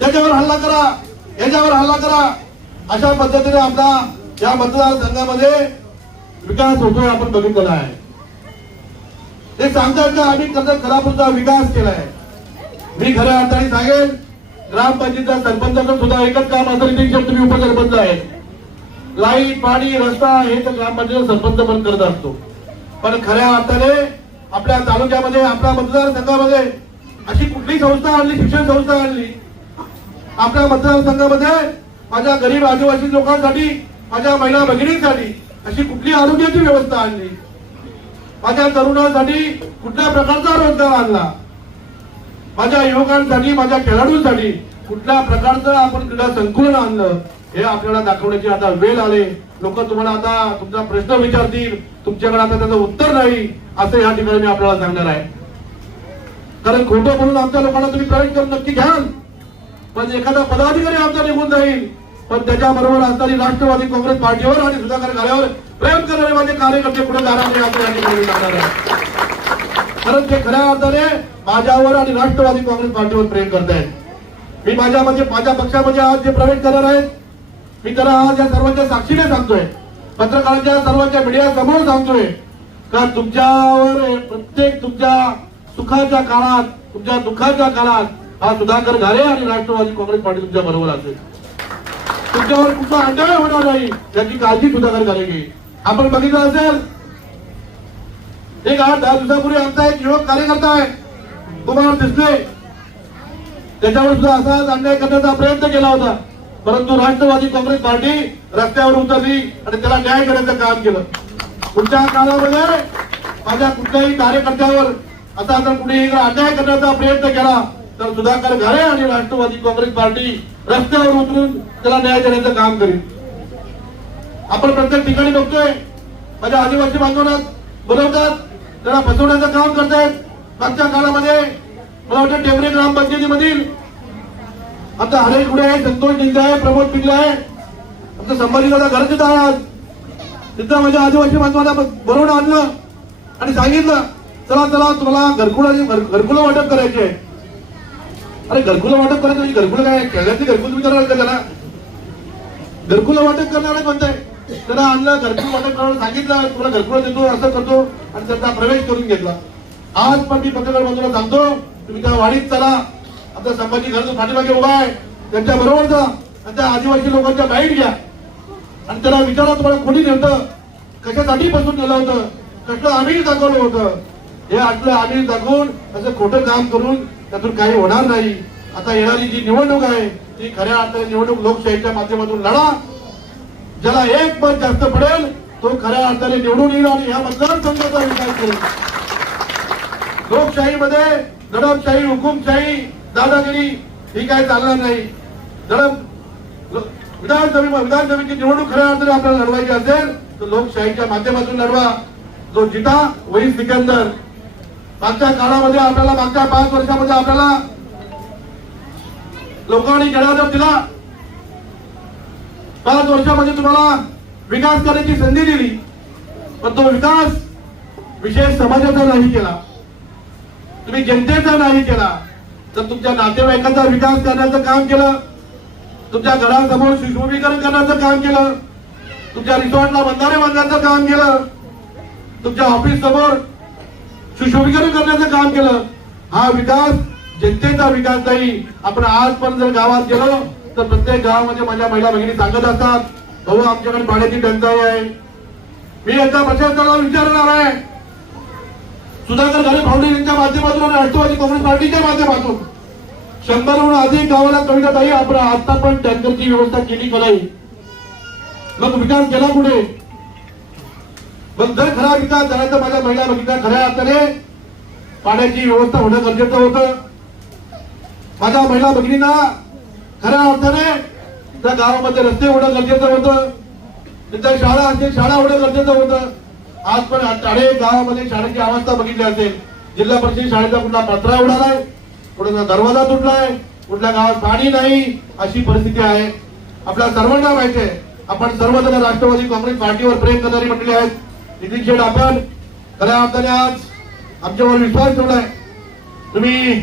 त्याच्यावर हल्ला करा. याच्यावर हल्ला करा. अशा पद्धतीने आपला या मतदारसंघामध्ये विकास होतोय आपण बघितलेला आहे. ते सांगतात का आम्ही कसं खरापूरचा विकास केलाय? मी खऱ्या अर्थाने सांगेन ग्रामपंचायतच्या सरपंचाचं सुद्धा एकच काम असेल ते तुम्ही उपसरपंच आहे लाइट पाणी रस्ता हे तर ग्रामपंचायत सरपंच पण करत असतो. पण खऱ्या अर्थाने आपल्या तालुक्यामध्ये आपल्या मतदारसंघामध्ये अशी कुठली संस्था आणली शिक्षण संस्था आणली? आपल्या मतदारसंघामध्ये माझ्या गरीब आदिवासी लोकांसाठी माझ्या महिला भगिनींसाठी अशी कुठली आरोग्याची व्यवस्था आणली? माझ्या तरुणांसाठी कुठल्या प्रकारचा रोजगार आणला? माझ्या युवकांसाठी माझ्या खेळाडूंसाठी कुठल्या प्रकारचं आपण क्रीडा संकुलन आणलं? हे आपल्याला दाखवण्याची आता वेळ आले. लोक तुम्हाला आता तुमचा प्रश्न विचारतील. तुमच्याकडे आता त्याचं उत्तर नाही असं या ठिकाणी मी आपल्याला सांगणार आहे. कारण खोटं म्हणून आमच्या लोकांना तुम्ही प्रवेश करून नक्की घ्याल. पण एखादा पदाधिकारी आमचा निघून जाईल. पण त्याच्याबरोबर असणारी राष्ट्रवादी काँग्रेस पार्टीवर आणि सुधाकर घरावर प्रेम करणारे माझे कार्यकर्ते कुठे जाणार आहे कारण ते खऱ्या अर्थाने माझ्यावर आणि राष्ट्रवादी काँग्रेस पार्टीवर प्रेम करत आहेत. मी माझ्या म्हणजे माझ्या पक्षामध्ये आज जे प्रवेश करणार आहेत मी त्याला आज या सर्वांच्या साक्षीने सांगतोय. पत्रकारांच्या सर्वांच्या मीडिया समोर सांगतोय. का तुमच्यावर प्रत्येक तुमच्या सुखाच्या काळात तुमच्या दुःखाच्या काळात हा सुधाकर घाले आणि राष्ट्रवादी काँग्रेस पार्टी तुमच्या बरोबर असेल. तुमच्यावर कुठला अन्याय होणार नाही याची काळजी सुधाकर घाले घेईल आपण बघितलं असेल एक आठ दहा दिवसापूर्वी आमचा एक युवक कार्यकर्ता आहे कुमार दिसले. त्याच्यावर सुद्धा असाच अन्याय करण्याचा प्रयत्न केला होता. परंतु राष्ट्रवादी काँग्रेस पार्टी रस्त्यावर उतरली आणि त्याला न्याय करण्याचं काम केलं. पुढच्या काळामध्ये माझ्या कुठल्याही कार्यकर्त्यावर आता जर कुणी अन्याय करण्याचा प्रयत्न केला तर सुधाकर घरे आणि राष्ट्रवादी काँग्रेस पार्टी रस्त्यावर उतरून त्याला न्याय देण्याचं काम करेल. आपण प्रत्येक ठिकाणी बघतोय माझ्या आदिवासी बांधवांना बोलवतात त्यांना फसवण्याचं काम करतायत. मागच्या काळामध्ये मला वाटतं टेंबरे ग्रामपंचायतीमधील आमचा हरे गुडे आहे संतोष निंदे आहे प्रमोद पिंगले आहे आमचं संभाजीदादा घर तिथं आहे आज तिथं माझ्या आदिवासी बांधवांना बरोबर आणलं आणि सांगितलं चला चला तुम्हाला घरकुलाची घरकुलं वाटप करायचे अरे घरकुलं वाटप करायचं म्हणजे घरकुलं काय? खेळण्याचे खेळण्याची घरकुल विचारायला का त्याला. घरकुलं वाटप करणार कोणतं त्याला आणलं घरकुल वाटप करायला सांगितलं तुला घरकुलं देतो असं करतो आणि त्याचा प्रवेश करून घेतला. आज पण मी पत्रकार बाजूला सांगतो तुम्ही त्या वाडीत चला. आपला संभाजी घर पाठीमागे उभा आहे. त्यांच्या बरोबर जा. आणि त्या आदिवासी लोकांच्या बाईट घ्या. आणि त्याला विचारा तुम्हाला कोणी नेतं कशासाठी बसून नेलं होतं? कसलं आम्ही दाखवलं होतं? हे असलं आम्ही दाखवून असं खोटं काम करून त्यातून काही होणार नाही. आता येणारी जी निवडणूक आहे ती खऱ्या अर्थाने निवडणूक लोकशाहीच्या माध्यमातून लढा. ज्याला एक मत जास्त पडेल तो खऱ्या अर्थाने निवडून येईल आणि ह्या मतदारसंघाचा विकास करेल. लोकशाहीमध्ये दडपशाही हुकुमशाही दादागिरी ही काय चालणार नाही. दडप विधानसभा विधानसभेची निवडणूक खऱ्या अर्थाने आपल्याला लढवायची असेल तर लोकशाहीच्या माध्यमातून लढवा. जो जिता वही सिकंदर. मागच्या काळामध्ये आपल्याला मागच्या पाच वर्षामध्ये आपल्याला लोकांनी जनादेश दिला. पाच वर्षामध्ये तुम्हाला विकास करण्याची संधी दिली. पण तो विकास विशेष समाजाचा नाही केला. तुम्ही जनतेचा नाही केला. तर तुमच्या नातेवाईकांचा विकास करण्याचं काम केलं तुमच्या घरासमोर सुशोभीकरण करण्याचं काम केलं तुमच्या रिसॉर्टला बंधारे बांधण्याचं काम केलं तुमच्या ऑफिस समोर सुशोभीकरण करण्याचं काम केलं. हा विकास जनतेचा विकास नाही. आपण आज पण जर गावात गेलो तर प्रत्येक गावामध्ये माझ्या महिला भगिनी सांगत असतात भाऊ आमच्याकडे पाण्याची टंचाई आहे. मी एकदा करायला विचारणार आहे. सुधाकर घरे फाउंडेशनच्या माध्यमातून आणि राष्ट्रवादी काँग्रेस पार्टीच्या माध्यमातून. शंभरहून अधिक गावाला कविता ताई आपण आता पण टँकरची व्यवस्था केली का नाही? मग विकास केला पुढे. मग जर खरा विकास झाला तर माझ्या महिला बघितल्या खऱ्या अर्थाने पाण्याची व्यवस्था होणं गरजेचं होतं. माझ्या महिला भगिनींना खऱ्या अर्थाने त्या गावामध्ये रस्ते होणं गरजेचं होतं. त्या शाळा असेल शाळा होणं गरजेचं होतं. आज पण अनेक गावामध्ये शाळेची अवस्था बघितली असेल. जिल्हा परिषद शाळेचा कुठला पत्रा उडालाय कुठला दरवाजा तुटलाय कुठल्या गावात पाणी नाही अशी परिस्थिती आहे. आपल्या सर्वांना माहिती आहे आपण सर्वजण राष्ट्रवादी काँग्रेस पार्टीवर प्रेम करणारी मंडळी आहेत. नितीन शेठ आपण खऱ्या अर्थाने आज आमच्यावर विश्वास ठेवलाय. तुम्ही